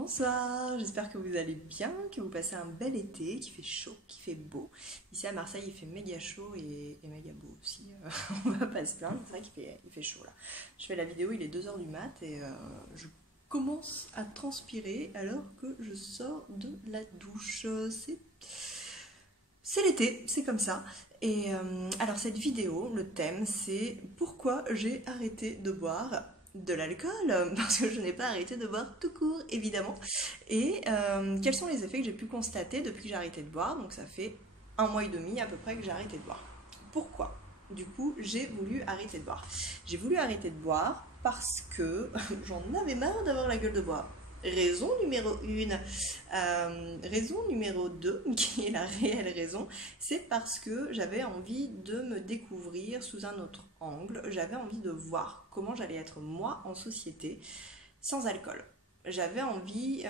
Bonsoir, j'espère que vous allez bien, que vous passez un bel été, qu'il fait chaud, qu'il fait beau. Ici à Marseille, il fait méga chaud et méga beau aussi. On va pas se plaindre, c'est vrai qu'il fait chaud là. Je fais la vidéo, il est 2 heures du mat et je commence à transpirer alors que je sors de la douche. C'est l'été, c'est comme ça. Et alors cette vidéo, le thème, c'est pourquoi j'ai arrêté de boire de l'alcool, parce que je n'ai pas arrêté de boire tout court, évidemment. Et quels sont les effets que j'ai pu constater depuis que j'ai arrêté de boire. Donc ça fait 1 mois et demi à peu près que j'ai arrêté de boire. Pourquoi? Du coup, j'ai voulu arrêter de boire. J'ai voulu arrêter de boire parce que j'en avais marre d'avoir la gueule de bois. Raison numéro 1. Raison numéro 2, qui est la réelle raison, c'est parce que j'avais envie de me découvrir sous un autre angle. J'avais envie de voir comment j'allais être moi en société sans alcool. J'avais envie,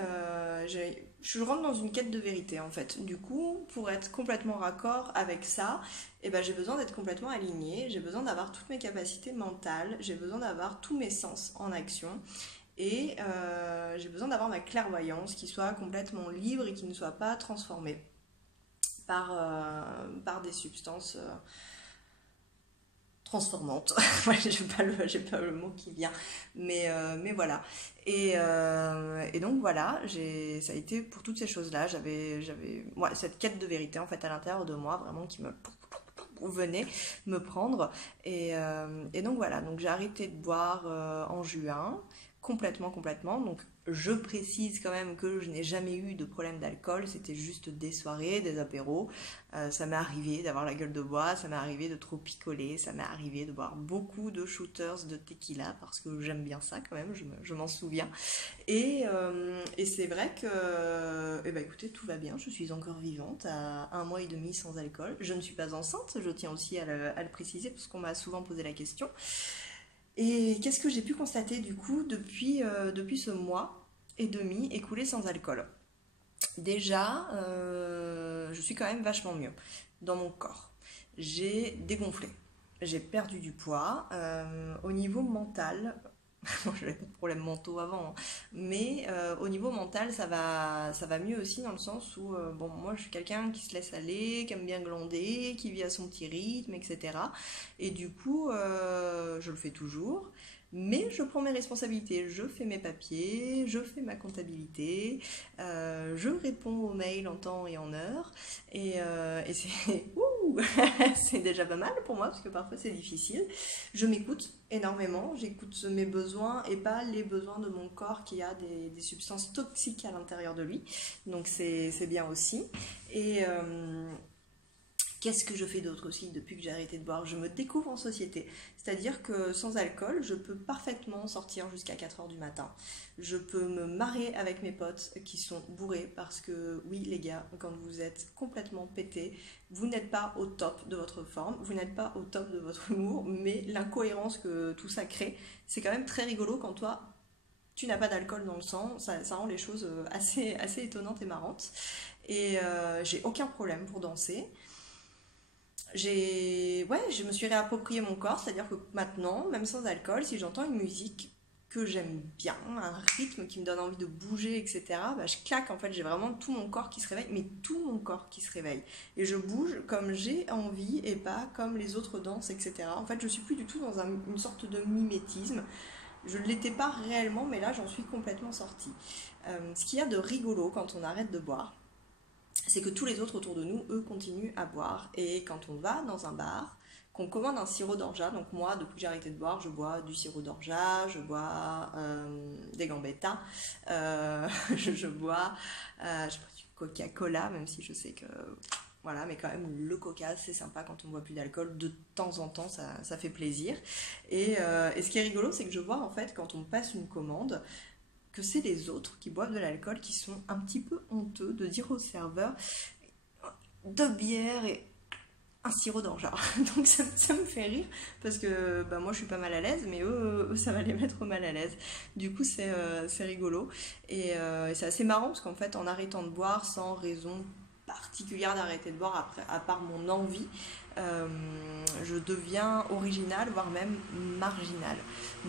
je rentre dans une quête de vérité en fait. Du coup, pour être complètement raccord avec ça, eh ben, j'ai besoin d'être complètement alignée, j'ai besoin d'avoir toutes mes capacités mentales, j'ai besoin d'avoir tous mes sens en action. Et j'ai besoin d'avoir ma clairvoyance qui soit complètement libre et qui ne soit pas transformée par des substances transformantes. Ouais, j'ai pas le mot qui vient, mais voilà. Et donc voilà, ça a été pour toutes ces choses-là. J'avais ouais, cette quête de vérité en fait à l'intérieur de moi, vraiment qui me venait me prendre. Et donc voilà, donc j'ai arrêté de boire en juin complètement. Donc je précise quand même que je n'ai jamais eu de problème d'alcool, c'était juste des soirées, des apéros. Ça m'est arrivé d'avoir la gueule de bois, ça m'est arrivé de trop picoler, ça m'est arrivé de boire beaucoup de shooters de tequila parce que j'aime bien ça quand même, je m'en souviens. Et c'est vrai que, eh ben, écoutez, tout va bien, je suis encore vivante à 1 mois et demi sans alcool. Je ne suis pas enceinte, je tiens aussi à le préciser parce qu'on m'a souvent posé la question. Et qu'est-ce que j'ai pu constater du coup depuis ce mois et demi écoulé sans alcool? Déjà, je suis quand même vachement mieux dans mon corps. J'ai dégonflé, j'ai perdu du poids. Au niveau mental, bon, j'avais pas de problèmes mentaux avant, hein, mais au niveau mental, ça va mieux aussi dans le sens où, bon, moi je suis quelqu'un qui se laisse aller, qui aime bien glander, qui vit à son petit rythme, etc. Et du coup, je le fais toujours. Mais je prends mes responsabilités, je fais mes papiers, je fais ma comptabilité, je réponds aux mails en temps et en heure, et c'est ouh, c'est déjà pas mal pour moi parce que parfois c'est difficile. Je m'écoute énormément, j'écoute mes besoins et pas les besoins de mon corps qui a des substances toxiques à l'intérieur de lui. Donc c'est bien aussi. Et qu'est-ce que je fais d'autre aussi depuis que j'ai arrêté de boire? Je me découvre en société. C'est-à-dire que sans alcool, je peux parfaitement sortir jusqu'à 4 heures du matin. Je peux me marrer avec mes potes qui sont bourrés parce que oui les gars, quand vous êtes complètement pété, vous n'êtes pas au top de votre forme, vous n'êtes pas au top de votre humour, mais l'incohérence que tout ça crée, c'est quand même très rigolo quand toi, tu n'as pas d'alcool dans le sang, ça rend les choses assez étonnantes et marrantes. Et j'ai aucun problème pour danser. Ouais, je me suis réapproprié mon corps, c'est-à-dire que maintenant, même sans alcool, si j'entends une musique que j'aime bien, un rythme qui me donne envie de bouger, etc., bah, je claque, en fait, j'ai vraiment tout mon corps qui se réveille, mais tout mon corps qui se réveille. Et je bouge comme j'ai envie et pas comme les autres dansent, etc. En fait, je suis plus du tout dans une sorte de mimétisme. Je ne l'étais pas réellement, mais là, j'en suis complètement sortie. Ce qu'il y a de rigolo quand on arrête de boire, c'est que tous les autres autour de nous, eux, continuent à boire. Et quand on va dans un bar, qu'on commande un sirop d'orgeat, donc moi, depuis que j'ai arrêté de boire, je bois du sirop d'orgeat, je bois des gambetta, je bois je bois du Coca-Cola, même si je sais que... Voilà, mais quand même, le coca, c'est sympa quand on boit plus d'alcool. De temps en temps, ça fait plaisir. Et ce qui est rigolo, c'est que je vois, en fait, quand on passe une commande, que c'est les autres qui boivent de l'alcool qui sont un petit peu honteux de dire au serveur 2 bières et un sirop d'orgeat. Donc ça me fait rire parce que bah, moi je suis pas mal à l'aise, mais eux, ça va les mettre mal à l'aise. Du coup c'est rigolo et c'est assez marrant parce qu'en fait en arrêtant de boire sans raison particulière d'arrêter de boire après, à part mon envie. Je deviens originale, voire même marginale.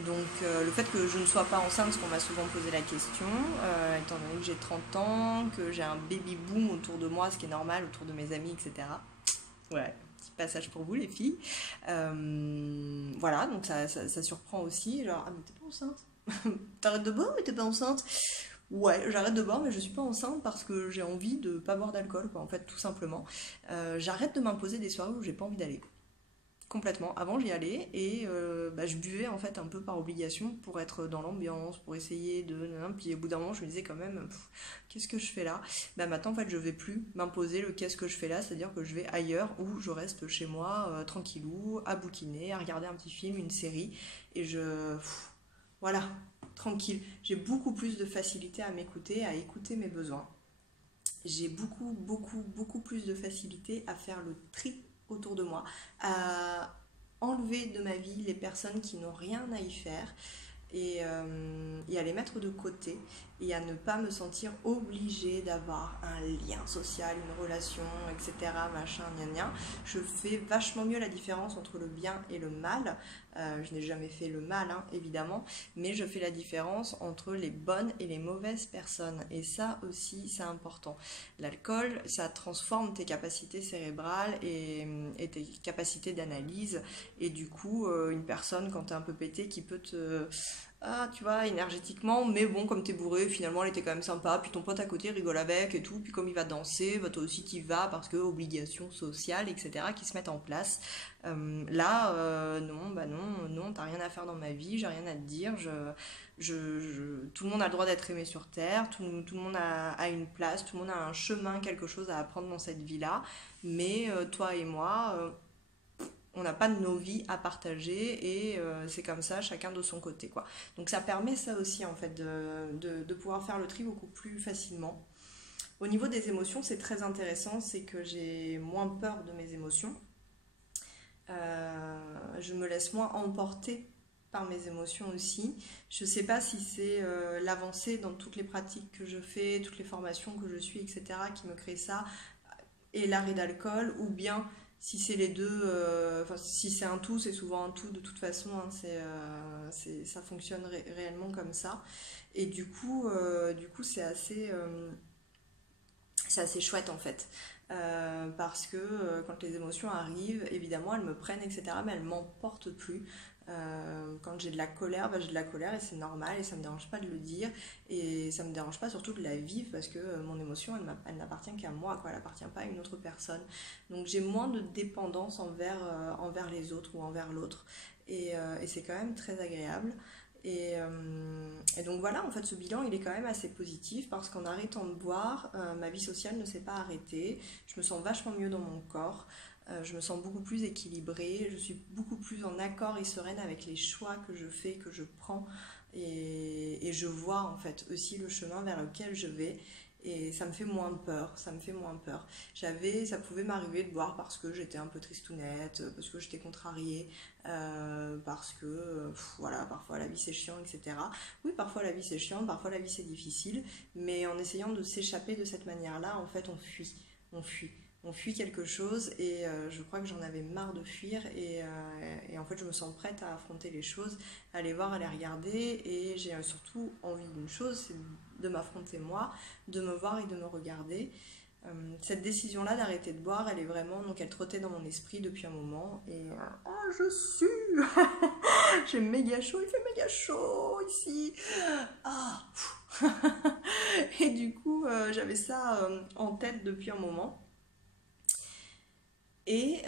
Donc le fait que je ne sois pas enceinte, parce qu'on m'a souvent posé la question, étant donné que j'ai 30 ans, que j'ai un baby boom autour de moi, ce qui est normal, autour de mes amis, etc. Ouais, petit passage pour vous les filles. Voilà, donc ça surprend aussi, genre, ah mais t'es pas enceinte? T'arrêtes de boire mais t'es pas enceinte? Ouais, j'arrête de boire, mais je suis pas enceinte parce que j'ai envie de pas boire d'alcool, quoi, en fait, tout simplement. J'arrête de m'imposer des soirées où j'ai pas envie d'aller. Complètement. Avant, j'y allais et bah, je buvais en fait un peu par obligation pour être dans l'ambiance, pour essayer de. Puis au bout d'un moment, je me disais quand même, qu'est-ce que je fais là? Bah, maintenant, en fait, je vais plus m'imposer le qu'est-ce que je fais là, c'est-à-dire que je vais ailleurs où je reste chez moi, tranquillou, à bouquiner, à regarder un petit film, une série et voilà, tranquille. J'ai beaucoup plus de facilité à m'écouter, à écouter mes besoins. J'ai beaucoup plus de facilité à faire le tri autour de moi, à enlever de ma vie les personnes qui n'ont rien à y faire et à les mettre de côté et à ne pas me sentir obligée d'avoir un lien social, une relation, etc. Machin, gna gna. Je fais vachement mieux la différence entre le bien et le mal. Je n'ai jamais fait le mal, hein, évidemment, mais je fais la différence entre les bonnes et les mauvaises personnes. Et ça aussi, c'est important. L'alcool, ça transforme tes capacités cérébrales et tes capacités d'analyse. Et du coup, une personne, quand t'es un peu pété, qui peut te ah, tu vois, énergétiquement, mais bon, comme t'es bourré, finalement, elle était quand même sympa, puis ton pote à côté rigole avec et tout, puis comme il va danser, bah toi aussi t'y vas, parce que obligations sociales, etc., qui se mettent en place. Là, non, bah non, non, t'as rien à faire dans ma vie, j'ai rien à te dire, tout le monde a le droit d'être aimé sur Terre, tout le monde a une place, tout le monde a un chemin, quelque chose à apprendre dans cette vie-là, mais toi et moi, on n'a pas de nos vies à partager et c'est comme ça, chacun de son côté, quoi. Donc ça permet ça aussi, en fait, de pouvoir faire le tri beaucoup plus facilement. Au niveau des émotions, c'est très intéressant, c'est que j'ai moins peur de mes émotions. Je me laisse moins emporter par mes émotions aussi. Je ne sais pas si c'est l'avancée dans toutes les pratiques que je fais, toutes les formations que je suis, etc., qui me crée ça, et l'arrêt d'alcool, ou bien si c'est les deux, enfin si c'est un tout, c'est souvent un tout de toute façon, hein, ça fonctionne réellement comme ça. Et du coup c'est assez chouette en fait. Parce que quand les émotions arrivent, évidemment elles me prennent, etc., mais elles m'emportent plus. Quand j'ai de la colère, bah, j'ai de la colère et c'est normal et ça me dérange pas de le dire et ça me dérange pas surtout de la vivre parce que mon émotion elle n'appartient qu'à moi, quoi, elle appartient pas à une autre personne. Donc j'ai moins de dépendance envers les autres ou envers l'autre et c'est quand même très agréable. Et donc voilà, en fait, ce bilan, il est quand même assez positif parce qu'en arrêtant de boire, ma vie sociale ne s'est pas arrêtée. Je me sens vachement mieux dans mon corps. Je me sens beaucoup plus équilibrée. Je suis beaucoup plus en accord et sereine avec les choix que je fais, que je prends. Et je vois en fait aussi le chemin vers lequel je vais. Et ça me fait moins peur, ça me fait moins peur. Ça pouvait m'arriver de boire parce que j'étais un peu tristounette, parce que j'étais contrariée, parce que, voilà, parfois la vie c'est chiant, etc. Oui, parfois la vie c'est chiant, parfois la vie c'est difficile, mais en essayant de s'échapper de cette manière-là, en fait, on fuit. On fuit quelque chose et je crois que j'en avais marre de fuir et en fait je me sens prête à affronter les choses, à les voir, à les regarder et j'ai surtout envie d'une chose, c'est de m'affronter moi, de me voir et de me regarder. Cette décision-là d'arrêter de boire, elle est vraiment, donc elle trottait dans mon esprit depuis un moment et oh je sue, j'ai méga chaud, il fait méga chaud ici, ah. Et du coup j'avais ça en tête depuis un moment. Et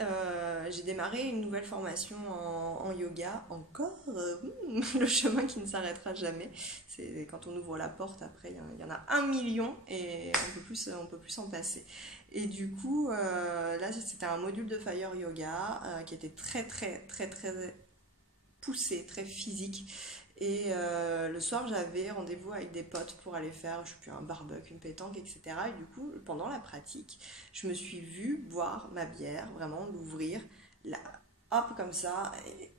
j'ai démarré une nouvelle formation en yoga, encore le chemin qui ne s'arrêtera jamais. C'est quand on ouvre la porte, après il y en a 1 million et on peut plus s'en passer. Et du coup, là c'était un module de Fire Yoga qui était très très très très poussé, très physique. Et le soir, j'avais rendez-vous avec des potes pour aller faire, je sais plus, un barbecue, une pétanque, etc. Et du coup, pendant la pratique, je me suis vue boire ma bière, vraiment l'ouvrir, la, hop, comme ça.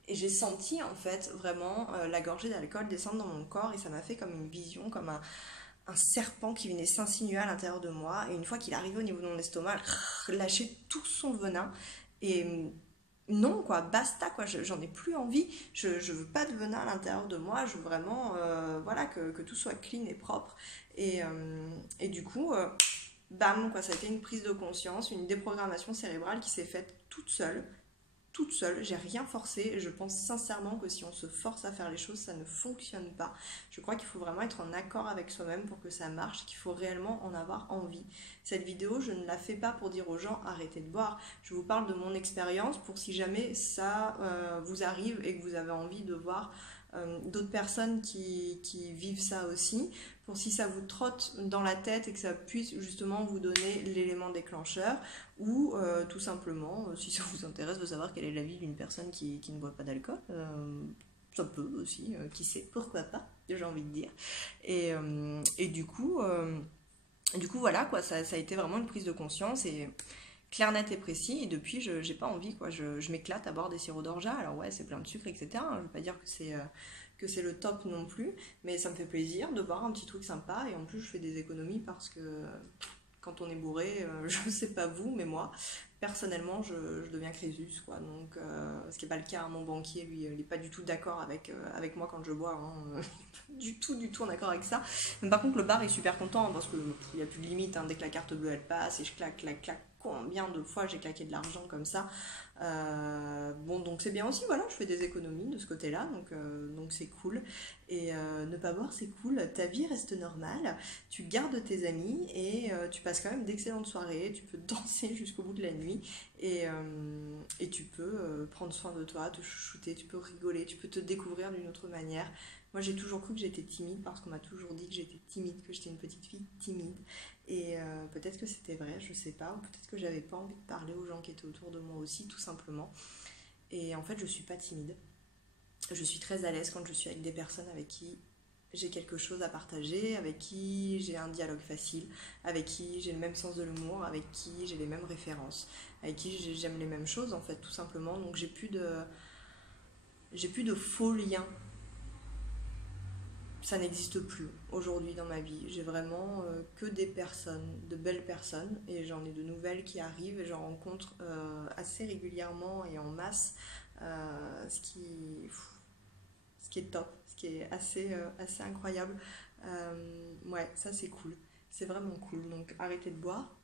Et j'ai senti, en fait, vraiment la gorgée d'alcool descendre dans mon corps. Et ça m'a fait comme une vision, comme un serpent qui venait s'insinuer à l'intérieur de moi. Et une fois qu'il arrivait au niveau de mon estomac, lâchait tout son venin. Et non, quoi, basta, quoi, j'en ai plus envie. Je veux pas de venin à l'intérieur de moi. Je veux vraiment, voilà, que tout soit clean et propre. Et du coup, bam, quoi, ça a été une prise de conscience, une déprogrammation cérébrale qui s'est faite toute seule, j'ai rien forcé. Je pense sincèrement que si on se force à faire les choses, ça ne fonctionne pas. Je crois qu'il faut vraiment être en accord avec soi-même pour que ça marche, qu'il faut réellement en avoir envie. Cette vidéo, je ne la fais pas pour dire aux gens arrêtez de boire. Je vous parle de mon expérience pour si jamais ça vous arrive et que vous avez envie de voir d'autres personnes qui vivent ça aussi, pour si ça vous trotte dans la tête et que ça puisse justement vous donner l'élément déclencheur, ou tout simplement, si ça vous intéresse de savoir quelle est la vie d'une personne qui ne boit pas d'alcool, ça peut aussi, qui sait, pourquoi pas, j'ai envie de dire. Et du coup, voilà, quoi, ça a été vraiment une prise de conscience, et clair, net et précis, et depuis, j'ai pas envie, quoi. Je m'éclate à boire des sirops d'orgeat, alors ouais, c'est plein de sucre, etc. Je veux pas dire que c'est le top non plus, mais ça me fait plaisir de boire un petit truc sympa, et en plus, je fais des économies parce que quand on est bourré, je sais pas vous, mais moi, personnellement, je deviens crésus, quoi. Donc, ce qui n'est pas le cas, hein. Mon banquier, lui, il n'est pas du tout d'accord avec moi quand je bois, hein. Du tout en accord avec ça. Mais par contre, le bar est super content, hein, parce qu'il n'y a plus de limite, hein. Dès que la carte bleue, elle passe, et je claque, claque, claque. Combien de fois j'ai claqué de l'argent comme ça. Bon, donc c'est bien aussi, voilà, je fais des économies de ce côté-là, donc c'est cool. Et ne pas boire, c'est cool. Ta vie reste normale, tu gardes tes amis, et tu passes quand même d'excellentes soirées, tu peux danser jusqu'au bout de la nuit, et tu peux prendre soin de toi, te chouchouter, tu peux rigoler, tu peux te découvrir d'une autre manière. Moi, j'ai toujours cru que j'étais timide parce qu'on m'a toujours dit que j'étais timide, que j'étais une petite fille timide. Et peut-être que c'était vrai, je sais pas, ou peut-être que j'avais pas envie de parler aux gens qui étaient autour de moi aussi, tout simplement. Et en fait, je suis pas timide. Je suis très à l'aise quand je suis avec des personnes avec qui j'ai quelque chose à partager, avec qui j'ai un dialogue facile, avec qui j'ai le même sens de l'humour, avec qui j'ai les mêmes références, avec qui j'aime les mêmes choses, en fait, tout simplement. Donc j'ai plus de faux liens. Ça n'existe plus aujourd'hui dans ma vie. J'ai vraiment que des personnes, de belles personnes, et j'en ai de nouvelles qui arrivent, et j'en rencontre assez régulièrement et en masse, ce qui est top, ce qui est assez incroyable. Ouais, ça c'est cool, c'est vraiment cool. Donc arrêtez de boire,